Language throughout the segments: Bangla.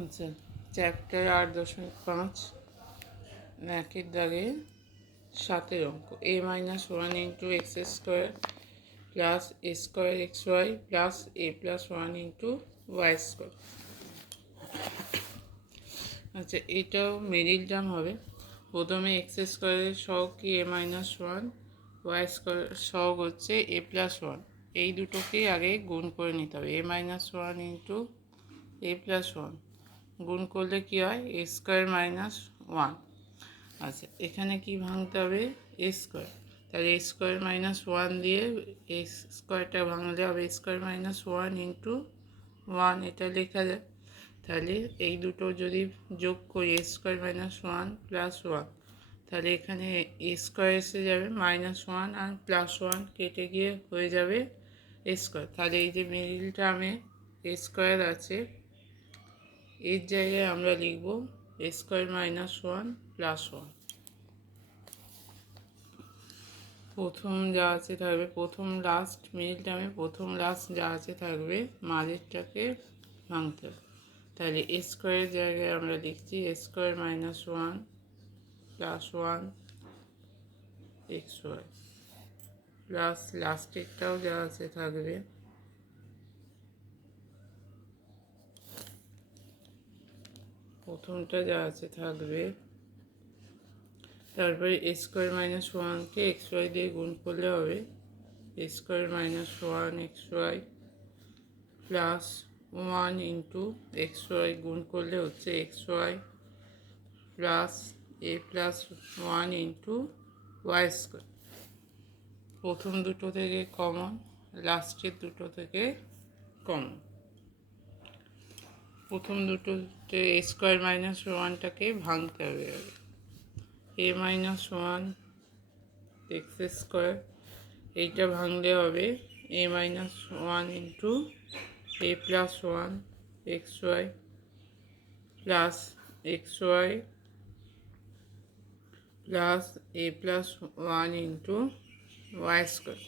আচ্ছা, চ্যাপ্টার 8.5 একের দাগে 7 অঙ্ক a-1 into x square plus a square x y plus a+1 into y square. আচ্ছা, এটাও মিডিল টার্ম হবে। প্রথমে এক্স স্কোয়ারের সহগ কি a-1, ওয়াই স্কোয়ার সহগ হচ্ছে a+1। এই দুটোকেই আগে গুণ করে নিতে হবে। a-1 ইন্টু a+1 গুণ করলে কি হয়, এ স্কোয়ার -1। আচ্ছা, এখানে কি ভাঙতে হবে, এ স্কোয়ার। তাহলে এ স্কোয়ার -1 দিয়ে এ স্কোয়ারটা ভাঙলে হবে স্কোয়ার -1 ইন্টু 1, এটা লেখা যায়। তাহলে এই দুটো যদি যোগ করি এ স্কোয়ার -1 প্লাস 1, তাহলে এখানে এ স্কোয়ার এসে যাবে -1 আর +1 কেটে গিয়ে হয়ে যাবে এ স্কোয়ার। তাহলে এই যে মিডিল টার্মে এ স্কোয়ার আছে, এর জায়গায় আমরা লিখব এ স্কোয়ার -1 প্লাস 1। প্রথম যা আছে থাকবে প্রথম লাস্ট, মিডিল টার্মে প্রথম লাস্ট যা আছে থাকবে, মাঝেরটাকে ভাঙতে হবে। তাহলে এ স্কোয়ারের জায়গায় আমরা লিখছি a square -1 plus 1 x y plus লাস্টেরটাও যা আছে থাকবে প্রথমটা যা আছে থাকবে, তারপরে এ স্কোয়ার -1কে এক্স ওয়াই দিয়ে গুণ করলে হবে a square -1 x y plus 1 into x y গুণ করলে হচ্ছে x y plus a+1 into y square. প্রথম দুটো থেকে কমন, লাস্টের দুটো থেকে কমন। প্রথম দুটোতে এ স্কোয়ার -1টাকে ভাঙতে হবে। a-1 এক্স স্কোয়ার, এইটা ভাঙলে হবে a-1 into a+1 x y plus x y plus a+1 into y square.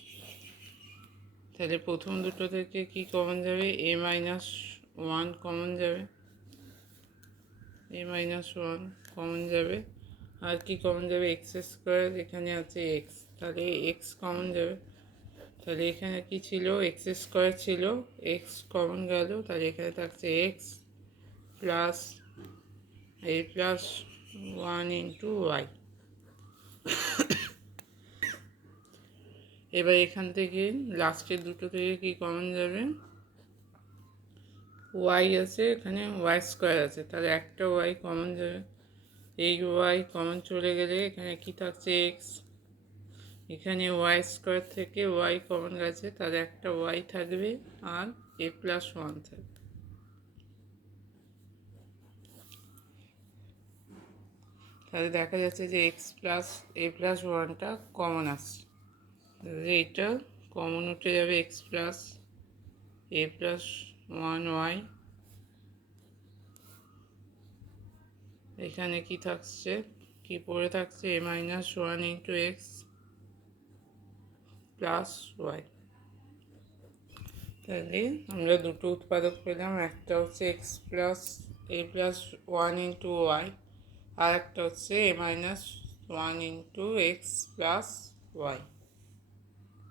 তাহলে প্রথম দুটো থেকে কি কমন যাবে, a-1 কমন যাবে, a-1 কমন যাবে। আর কি কমন যাবে, এক্স স্কোয়ার, এখানে আছে এক্স, তাহলে এক্স কমন যাবে। তাহলে এখানে কি ছিল, এক্স স্কোয়ার ছিল, এক্স কমন গেল, তাহলে এখানে থাকছে x plus a+1 into Y. এবার এখান থেকে লাস্টের দুটো থেকে কি কমন যাবে, ওয়াই আছে, এখানে ওয়াই স্কোয়ার আছে, তাহলে একটা ওয়াই কমন যাবে। এই ওয়াই কমন চলে গেলে এখানে কি থাকছে, এক্স। এখানে ওয়াই স্কোয়ার থেকে ওয়াই কমন গেছে, তাহলে একটা ওয়াই থাকবে আর a+1 থাকবে। তাহলে দেখা যাচ্ছে যে এক্স প্লাস a+1টা কমন আসছে, এইটা কমন উঠে যাবে এক্স প্লাস a+1 ওয়াই। এখানে কি থাকছে, কি পড়ে থাকছে, a-1 into x plus Y. তাহলে আমরা দুটো উৎপাদক পেলাম, একটা হচ্ছে x plus a+1 into y, আর একটা হচ্ছে a-1 into x plus Y.